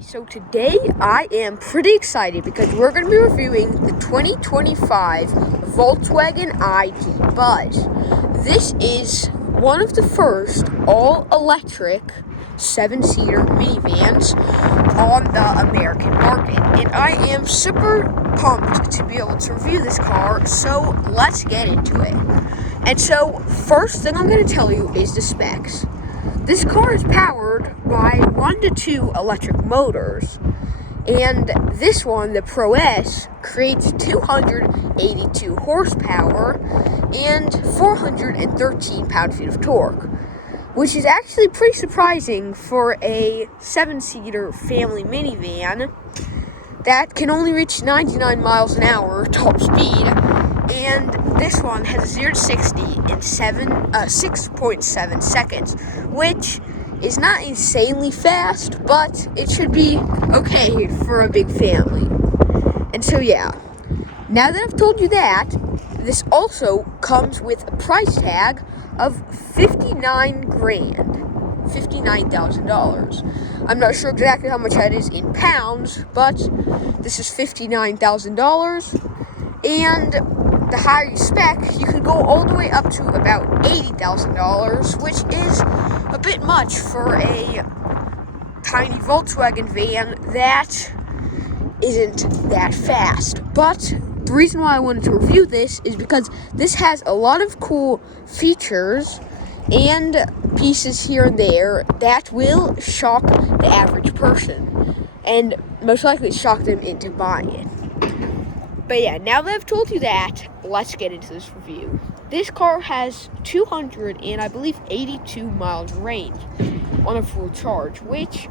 So today I am pretty excited because we're going to be reviewing the 2025 Volkswagen ID Buzz. This is one of the first all-electric 7-seater minivans on the American market. And I am super pumped to be able to review this car, so let's get into it. And so, first thing I'm going to tell you is the specs. This car is powered by 1 to 2 electric motors, and this one, the Pro S, creates 282 horsepower and 413 pound-feet of torque, which is actually pretty surprising for a 7-seater family minivan that can only reach 99 miles an hour top speed. And this one has a 0 to 60 in 6.7 seconds, which is not insanely fast, but it should be okay for a big family. And so yeah, now that I've told you that, this also comes with a price tag of $59,000. I'm not sure exactly how much that is in pounds, but this is $59,000. And the higher you spec, you could go all the way up to about $80,000, which is a bit much for a tiny Volkswagen van that isn't that fast. But the reason why I wanted to review this is because this has a lot of cool features and pieces here and there that will shock the average person, and most likely shock them into buying it. But yeah, now that I've told you that, let's get into this review. This car has 282 miles range on a full charge, which,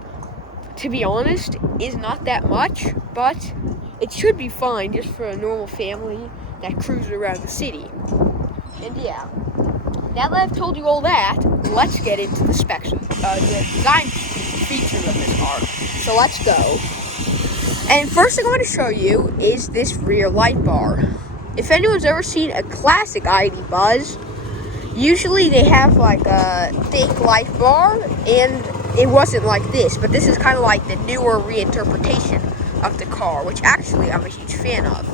to be honest, is not that much, but it should be fine just for a normal family that cruises around the city. And yeah, now that I've told you all that, let's get into the specs, the design features of this car. So let's go. And first thing I want to show you is this rear light bar. If anyone's ever seen a classic ID Buzz, usually they have like a thick light bar, and it wasn't like this, but this is kind of like the newer reinterpretation of the car, which actually I'm a huge fan of.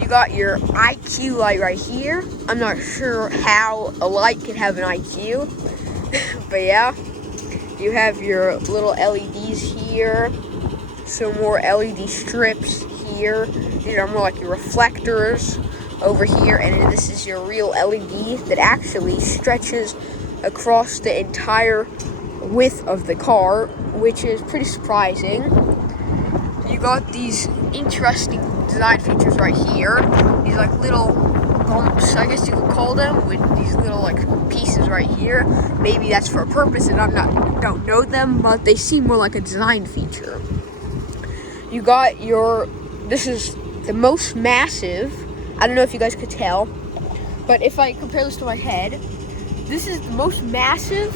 You got your IQ light right here. I'm not sure how a light can have an IQ, but yeah. You have your little LEDs here. Some more LED strips here. These are more like your reflectors over here, and this is your real LED that actually stretches across the entire width of the car, which is pretty surprising. You got these interesting design features right here. These like little bumps, I guess you could call them, with these little like pieces right here. Maybe that's for a purpose, and don't know them, but they seem more like a design feature. You got this is the most massive, I don't know if you guys could tell, but if I compare this to my head, this is the most massive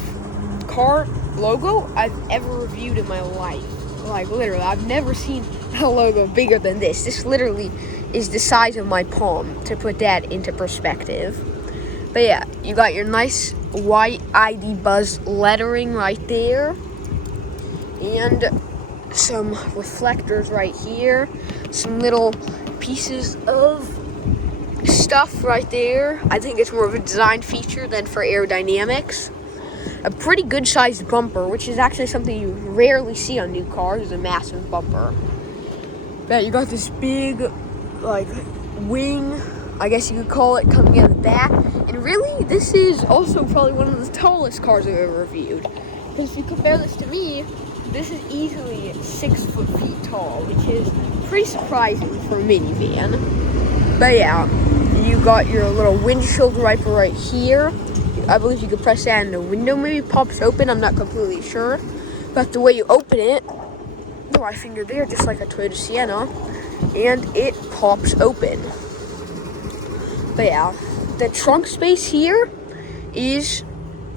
car logo I've ever reviewed in my life. Like, literally, I've never seen a logo bigger than this. This literally is the size of my palm, to put that into perspective. But yeah, you got your nice white ID Buzz lettering right there, and some reflectors right here, some little pieces of stuff right there. I think it's more of a design feature than for aerodynamics. A pretty good sized bumper, which is actually something you rarely see on new cars, is a massive bumper. But you got this big, like, wing, I guess you could call it, coming out the back. And really, this is also probably one of the tallest cars I've ever reviewed. Because if you compare this to me, this is easily 6 feet tall, which is pretty surprising for a minivan. But yeah, you got your little windshield wiper right here. I believe you could press that and the window maybe pops open. I'm not completely sure. But the way you open it, my finger there, just like a Toyota Sienna, and it pops open. But yeah, the trunk space here is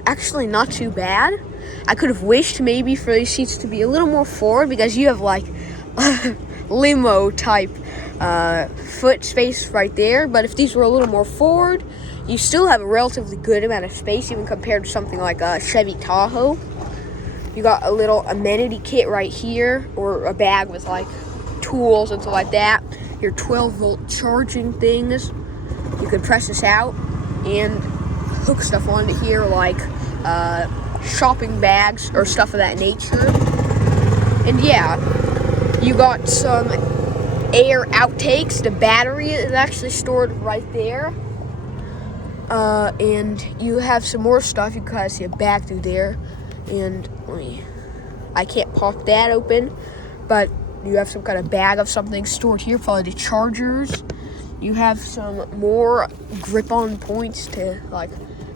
actually not too bad. I could have wished maybe for these seats to be a little more forward, because you have like limo type foot space right there. But if these were a little more forward, you still have a relatively good amount of space, even compared to something like a Chevy Tahoe. You got a little amenity kit right here, or a bag with like tools and stuff like that. Your 12-volt charging things. You can press this out and hook stuff onto here, like shopping bags or stuff of that nature. And yeah, you got some air outtakes. The battery is actually stored right there. And you have some more stuff. You can kind of see a bag through there. And I can't pop that open, but you have some kind of bag of something stored here, probably the chargers. You have some more grip-on points to like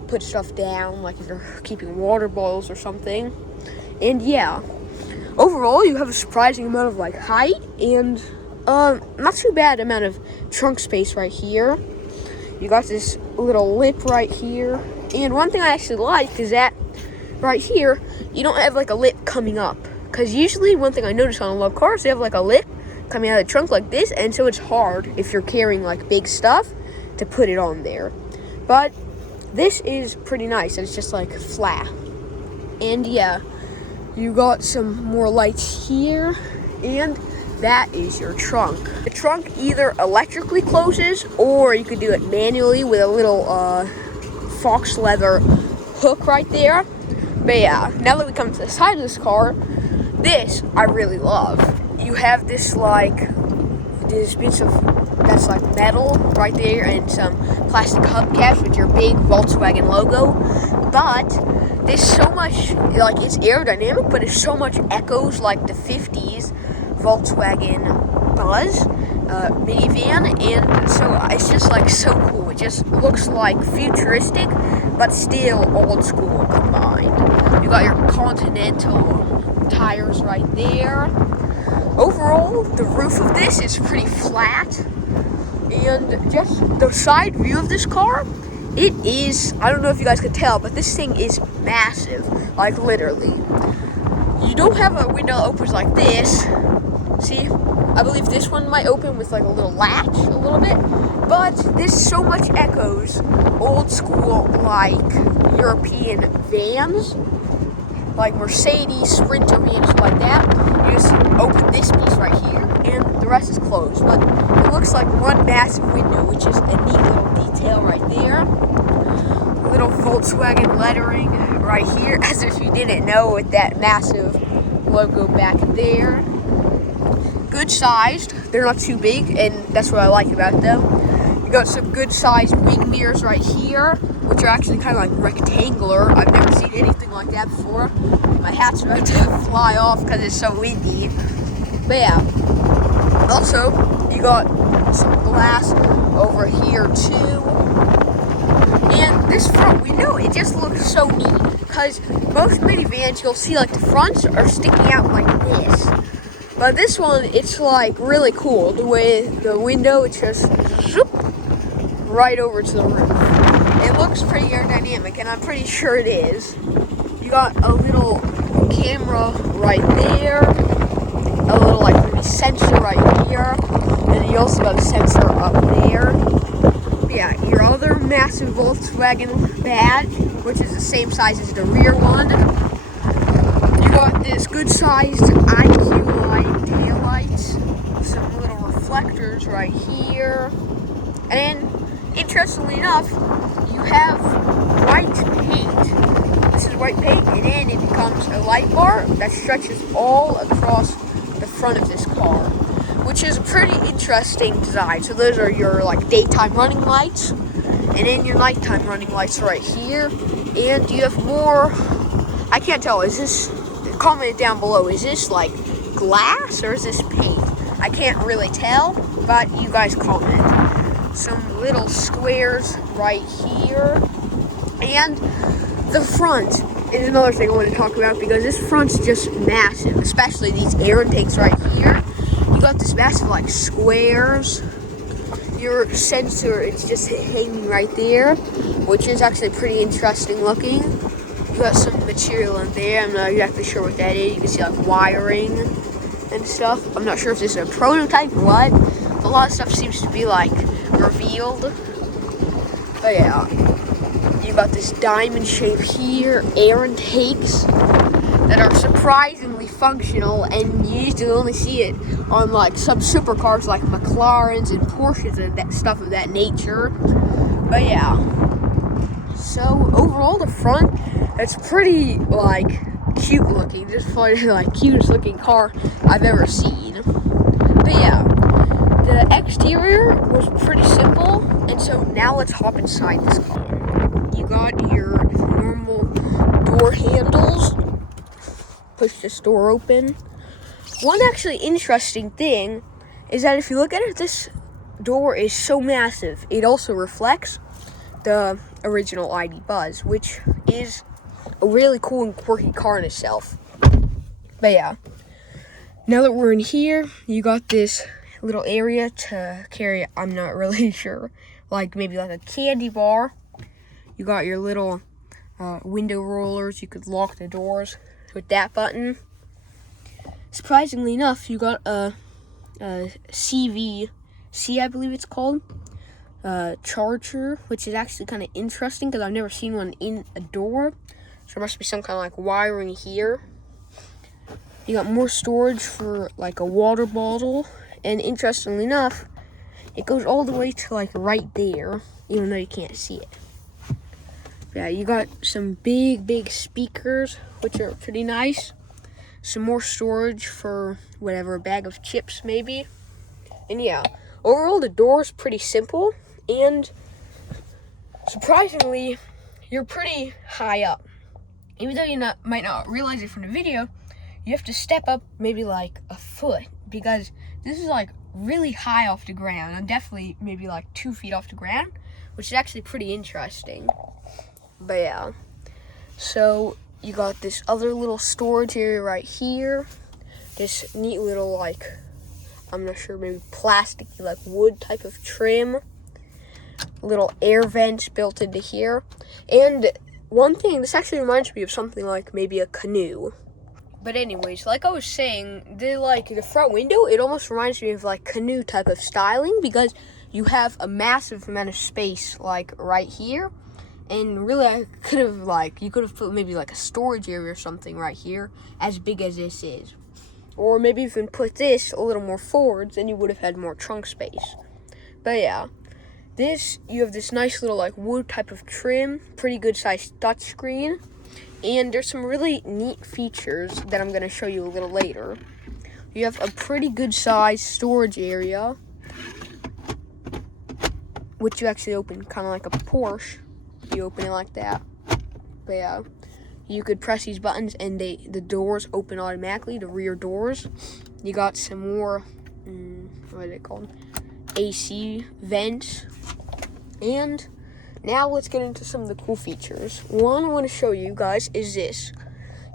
put stuff down, like if you're keeping water bottles or something. And yeah, overall you have a surprising amount of like height and not too bad amount of trunk space right here. You got this little lip right here, and one thing I actually like is that right here you don't have like a lip coming up, because usually one thing I notice on a lot of cars, they have like a lip coming out of the trunk like this, and so it's hard if you're carrying like big stuff to put it on there. But this is pretty nice, and it's just like flat. And yeah, you got some more lights here, and that is your trunk. The trunk either electrically closes, or you could do it manually with a little fox leather hook right there. But yeah, now that we come to the side of this car, this I really love. You have this piece of that's like metal right there, and some plastic hubcaps with your big Volkswagen logo. But there's so much, like, it's aerodynamic, but it's so much echoes like the 50s Volkswagen Buzz minivan, and so it's just like so cool. It just looks like futuristic, but still old school combined. You got your Continental tires right there. Overall, the roof of this is pretty flat, and just the side view of this car, it is, I don't know if you guys can tell, but this thing is massive, like literally. You don't have a window that opens like this. See, I believe this one might open with like a little latch a little bit, but this so much echoes old school like European vans, like Mercedes, Sprinter vans, like that. You just open this piece right here, and the rest is closed. But it looks like one massive window, which is a neat little detail right there. Little Volkswagen lettering right here, as if you didn't know, with that massive logo back there. Good sized, they're not too big, and that's what I like about them. You got some good sized wing mirrors right here, which are actually kind of like rectangular. I've never seen anything like that before. My hat's about to fly off because it's so windy. But yeah, also you got some glass over here too. And this front window, it just looks so neat, because most minivans you'll see like the fronts are sticking out like this. But this one, it's like really cool. The way the window, it's just zoop, right over to the roof. It looks pretty aerodynamic, and I'm pretty sure it is. You got a little camera right there, a little like maybe sensor right here, and you also got a sensor up there. But yeah, your other massive Volkswagen badge, which is the same size as the rear one. You got this good-sized IQ light tail lights, some little reflectors right here, and interestingly enough, you have white paint. This is white paint, and then it becomes a light bar that stretches all across the front of this car, which is a pretty interesting design. So those are your like daytime running lights, and then your nighttime running lights right here. And you have more, I can't tell, is this, comment down below, is this like glass or is this paint? I can't really tell, but you guys comment. Some little squares right here, and the front is another thing I want to talk about, because this front's just massive, especially these air intakes right here. You got this massive like squares. Your sensor is just hanging right there, which is actually pretty interesting looking. You got some material in there. I'm not exactly sure what that is. You can see like wiring and stuff. I'm not sure if this is a prototype or what. A lot of stuff seems to be like revealed. But yeah, you got this diamond shape here, air intakes. that are surprisingly functional, and you usually only see it on like some supercars like McLarens and Porsches and that stuff of that nature. But yeah, so overall the front, it's pretty like cute looking, just probably like cutest looking car I've ever seen. But yeah, the exterior was pretty simple, and so now let's hop inside this car. You got your normal door handles, push this door open. One actually interesting thing is that if you look at it, this door is so massive, it also reflects the original ID Buzz, which is a really cool and quirky car in itself. But yeah, now that we're in here, you got this little area to carry, I'm not really sure, like maybe like a candy bar. You got your little window rollers. You could lock the doors with that button. Surprisingly enough, you got a CVC, I believe it's called, charger, which is actually kind of interesting because I've never seen one in a door. So there must be some kind of like wiring here. You got more storage for like a water bottle, and interestingly enough, it goes all the way to like right there, even though you can't see it. Yeah, you got some big speakers, which are pretty nice. Some more storage for whatever, a bag of chips maybe. And yeah, overall the door is pretty simple, and surprisingly, you're pretty high up. Even though you might not realize it from the video, you have to step up maybe like a foot, because this is like really high off the ground. I'm definitely maybe like 2 feet off the ground, which is actually pretty interesting. But yeah, so you got this other little storage area right here. This neat little, like, I'm not sure, maybe plastic, like wood type of trim. Little air vents built into here. And one thing, this actually reminds me of something like maybe a canoe. But anyways, like I was saying, the front window, it almost reminds me of like canoe type of styling, because you have a massive amount of space like right here. And really, you could have put maybe like a storage area or something right here, as big as this is. Or maybe even put this a little more forwards, and you would have had more trunk space. But yeah, you have this nice little like wood type of trim, pretty good sized touchscreen. And there's some really neat features that I'm going to show you a little later. You have a pretty good sized storage area, which you actually open kind of like a Porsche. You open it like that. But yeah, you could press these buttons and the doors open automatically, the rear doors. You got some more, what are they called? AC vents. And now let's get into some of the cool features. One I want to show you guys is this.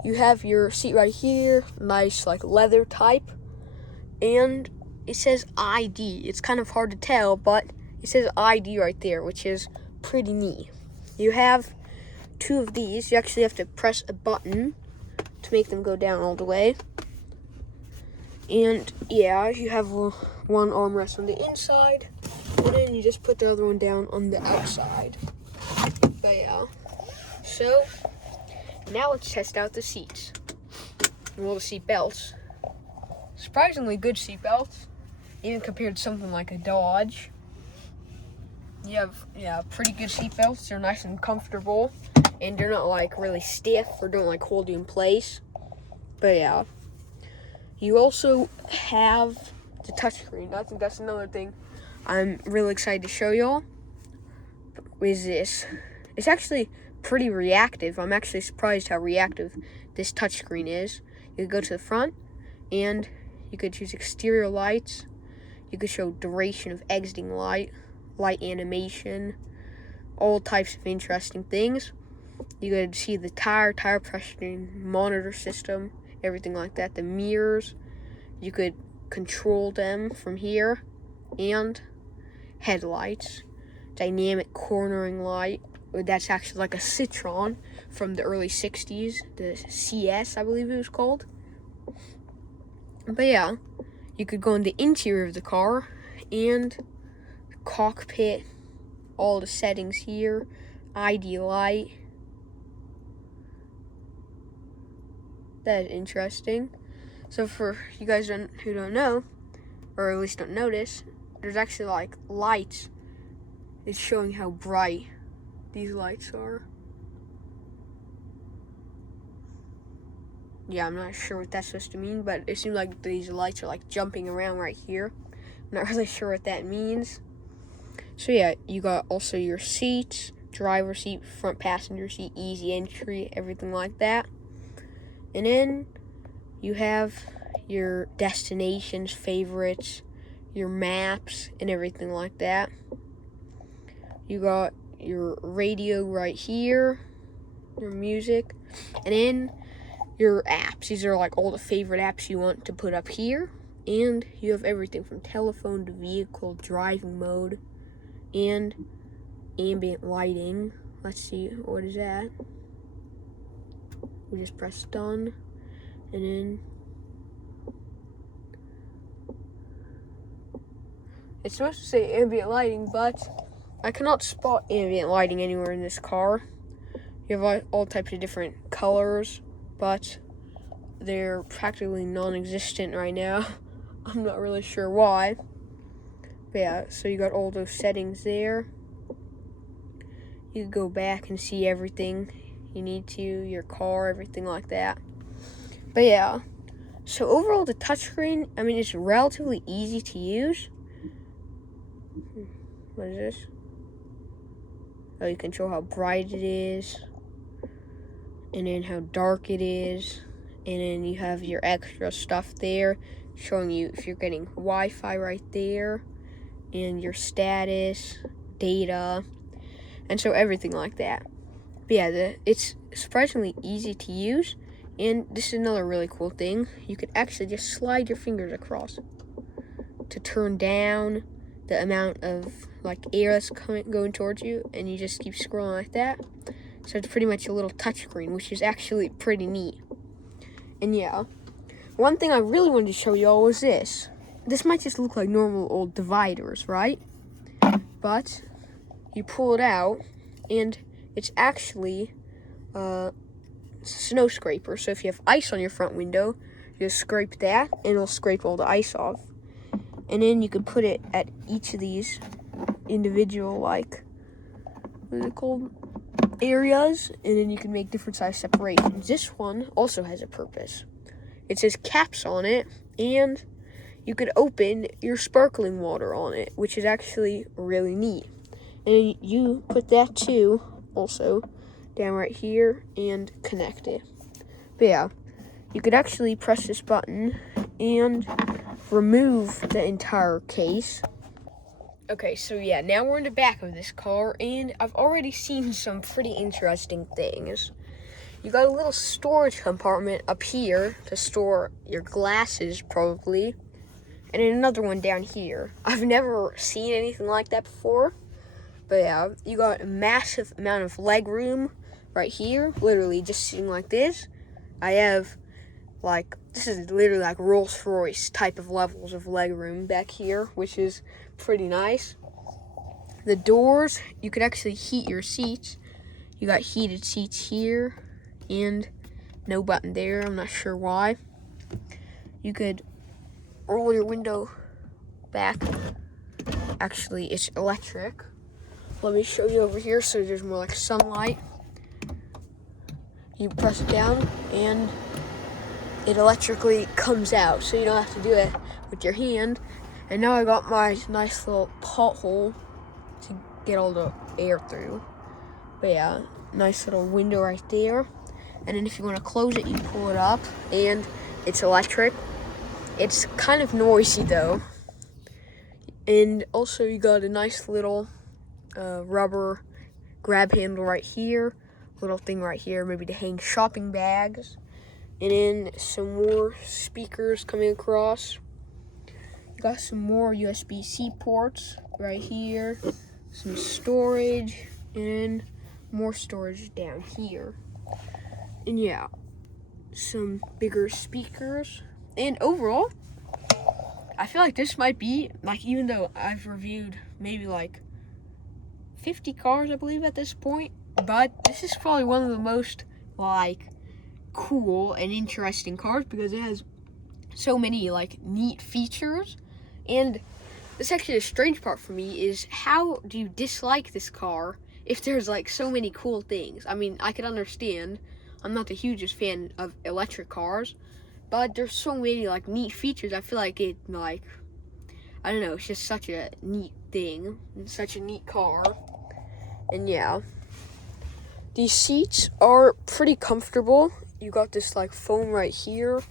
You have your seat right here, nice like leather type, and it says ID. It's kind of hard to tell, but it says ID right there, which is pretty neat. You have 2 of these. You actually have to press a button to make them go down all the way. And yeah, you have one armrest on the inside, and then you just put the other one down on the outside. But yeah, so now let's test out the seats. Well, the seat belts. Surprisingly good seat belts, even compared to something like a Dodge. You have pretty good seat belts. They're nice and comfortable, and they're not like really stiff or don't like hold you in place. But yeah, you also have the touchscreen. I think that's another thing I'm really excited to show y'all. Is this? It's actually pretty reactive. I'm actually surprised how reactive this touchscreen is. You could go to the front, and you could choose exterior lights. You could show duration of exiting light animation, all types of interesting things. You could see the tire pressure monitor system, everything like that. The mirrors, you could control them from here, and headlights, dynamic cornering light. That's actually like a Citron from the early 60s, the CS, I believe it was called. But yeah, you could go in the interior of the car, and cockpit, all the settings here, ID light, That is interesting. So for you guys who don't know, or at least don't notice, there's actually like lights. It's showing how bright these lights are. Yeah, I'm not sure what that's supposed to mean, but it seems like these lights are like jumping around right here. I'm not really sure what that means. So yeah, you got also your seats, driver seat, front passenger seat, easy entry, everything like that. And then you have your destinations, favorites, your maps, and everything like that. You got your radio right here, your music, and then your apps. These are like all the favorite apps you want to put up here. And you have everything from telephone to vehicle, driving mode, and ambient lighting. Let's see, what is that? We just press done, and then it's supposed to say ambient lighting, but I cannot spot ambient lighting anywhere in this car. You have all types of different colors, but they're practically non-existent right now. I'm not really sure why. But yeah, so you got all those settings there. You can go back and see everything you need to, your car, everything like that. But yeah, so overall the touchscreen, I mean, it's relatively easy to use. What is this? Oh, you control how bright it is, and then how dark it is, and then you have your extra stuff there showing you if you're getting Wi-Fi right there, and your status, data, and so everything like that. But yeah, it's surprisingly easy to use, and this is another really cool thing. You could actually just slide your fingers across to turn down the amount of like air that's going towards you, and you just keep scrolling like that. So it's pretty much a little touchscreen, which is actually pretty neat. And yeah, one thing I really wanted to show y'all was this. This might just look like normal old dividers, right? But you pull it out, and it's actually a snow scraper. So if you have ice on your front window, you just scrape that, and it'll scrape all the ice off. And then you could put it at each of these individual, like, what is it called? Areas, and then you can make different size separations. This one also has a purpose. It says caps on it, and you could open your sparkling water on it, which is actually really neat. And you put that too, also, down right here, and connect it. But yeah, you could actually press this button and remove the entire case. Okay, so yeah, now we're in the back of this car, and I've already seen some pretty interesting things. You got a little storage compartment up here to store your glasses, probably, and then another one down here. I've never seen anything like that before, but yeah, you got a massive amount of leg room right here, literally just sitting like this. I have, like, this is literally like Rolls-Royce type of levels of leg room back here, which is pretty nice. The doors, you could actually heat your seats. You got heated seats here, and no button there. I'm not sure why. You could roll your window back. Actually, it's electric. Let me show you over here so there's more like sunlight. You press it down, and it electrically comes out, so you don't have to do it with your hand. And now I got my nice little pothole to get all the air through. But yeah, nice little window right there. And then if you want to close it, you pull it up, and it's electric. It's kind of noisy though. And also you got a nice little rubber grab handle right here, little thing right here, maybe to hang shopping bags. And then some more speakers coming across. You got some more USB-C ports right here, some storage, and more storage down here. And yeah, some bigger speakers. And overall, I feel like this might be, like, even though I've reviewed maybe like 50 cars, I believe, at this point, but this is probably one of the most, like, cool and interesting cars because it has so many like neat features. And this actually the strange part for me is, how do you dislike this car if there's like so many cool things? I mean, I can understand. I'm not the hugest fan of electric cars, but there's so many like neat features. I feel like it like, I don't know, it's just such a neat thing and such a neat car. And yeah, these seats are pretty comfortable. You got this like foam right here,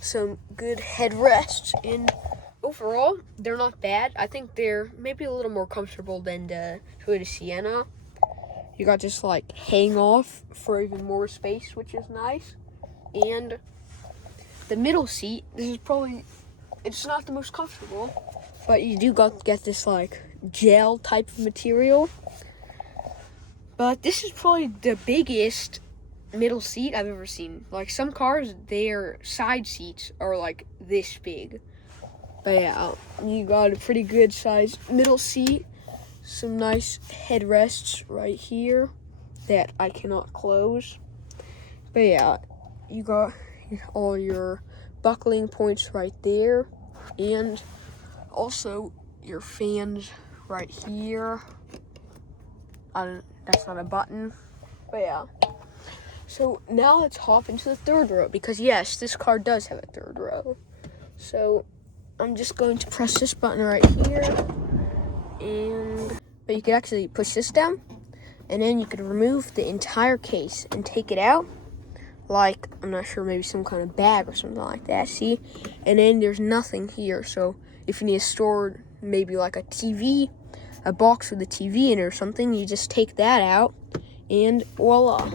some good headrests, and overall they're not bad. I think they're maybe a little more comfortable than the Toyota Sienna. You got this like hang off for even more space, which is nice. And the middle seat, this is probably, it's not the most comfortable, but you do get this like gel type of material. But this is probably the biggest middle seat I've ever seen. Like some cars, their side seats are like this big. But yeah, you got a pretty good sized middle seat. Some nice headrests right here that I cannot close. But yeah, you got all your buckling points right there. And also your fans right here. That's not a button. But yeah. So now let's hop into the third row, because yes, this car does have a third row. So I'm just going to press this button right here, but you can actually push this down, and then you could remove the entire case and take it out, like, I'm not sure, maybe some kind of bag or something like that, see? And then there's nothing here, so if you need to store maybe like a TV, a box with a TV in it or something, you just take that out, and voila.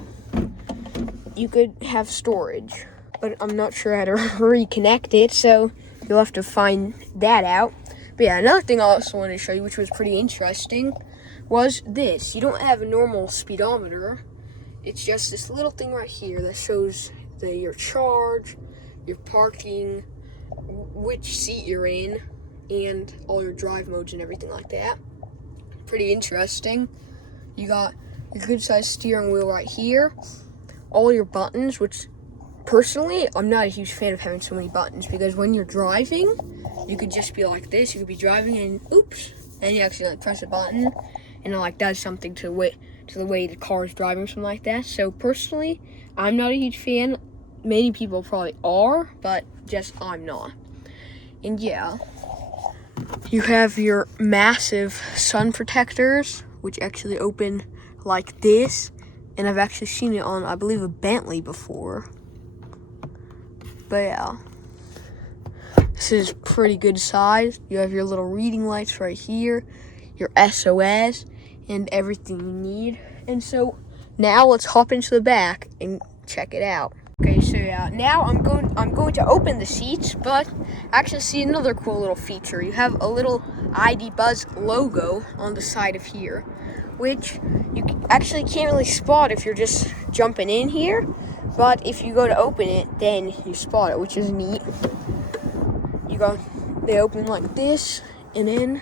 You could have storage, but I'm not sure how to reconnect it, so you'll have to find that out. But yeah, another thing I also wanted to show you, which was pretty interesting, was this. You don't have a normal speedometer. It's just this little thing right here that shows your charge, your parking, which seat you're in, and all your drive modes and everything like that. Pretty interesting. You got a good sized steering wheel right here. All your buttons, which personally, I'm not a huge fan of having so many buttons, because when you're driving, you could just be like this. You could be driving and oops, and you accidentally press a button, and it like does something to the way the car is driving, or something like that. So personally, I'm not a huge fan. Many people probably are, but just I'm not. And yeah, you have your massive sun protectors, which actually open like this. And I've actually seen it on, I believe, a Bentley before. But yeah, this is pretty good size. You have your little reading lights right here, your SOS, and everything you need. And so now let's hop into the back and check it out. Okay, so yeah, now I'm going to open the seats, but actually see another cool little feature. You have a little ID Buzz logo on the side of here, which you actually can't really spot if you're just jumping in here, but if you go to open it, then you spot it, which is neat. They open like this, and then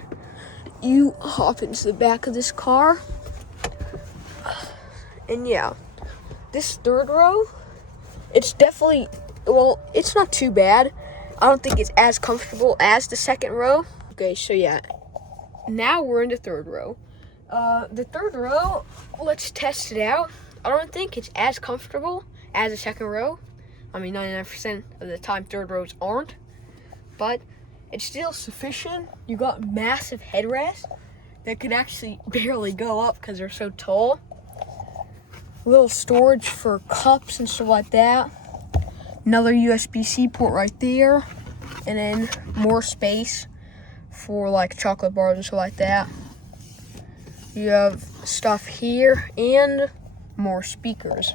you hop into the back of this car. And yeah, this third row, it's definitely, well, it's not too bad. I don't think it's as comfortable as the second row. Okay, so yeah, now we're in the third row. The third row, let's test it out. I don't think it's as comfortable as the second row. I mean, 99% of the time third rows aren't, but it's still sufficient. You got massive headrests that could actually barely go up because they're so tall. Little storage for cups and stuff like that. Another USB-C port right there, and then more space for like chocolate bars and stuff like that. You have stuff here and more speakers.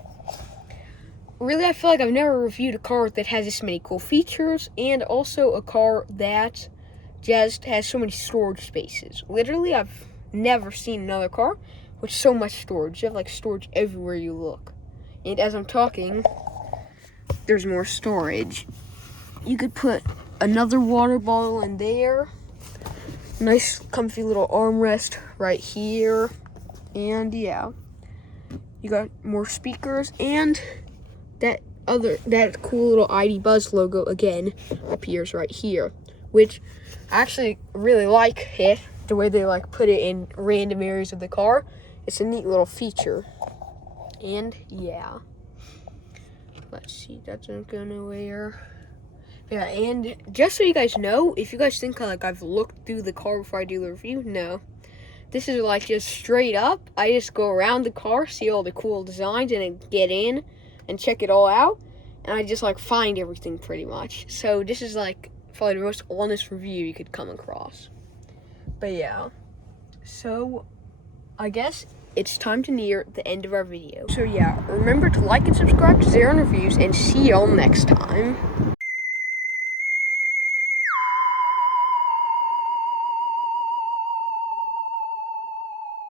Really, I feel like I've never reviewed a car that has this many cool features, and also a car that just has so many storage spaces. Literally, I've never seen another car with so much storage. You have like storage everywhere you look. And as I'm talking, there's more storage. You could put another water bottle in there. Nice comfy little armrest right here. And yeah, you got more speakers, and that that cool little ID Buzz logo again appears right here, which I actually really like it, the way they like put it in random areas of the car. It's a neat little feature. And yeah, let's see, that's not going nowhere. Yeah, and just so you guys know, if you guys think like I've looked through the car before I do the review, no. This is like just straight up. I just go around the car, see all the cool designs, and then get in and check it all out. And I just like find everything pretty much. So this is like probably the most honest review you could come across. But yeah, so I guess it's time to near the end of our video. So yeah, remember to like and subscribe to Xaaron Reviews, and see y'all next time.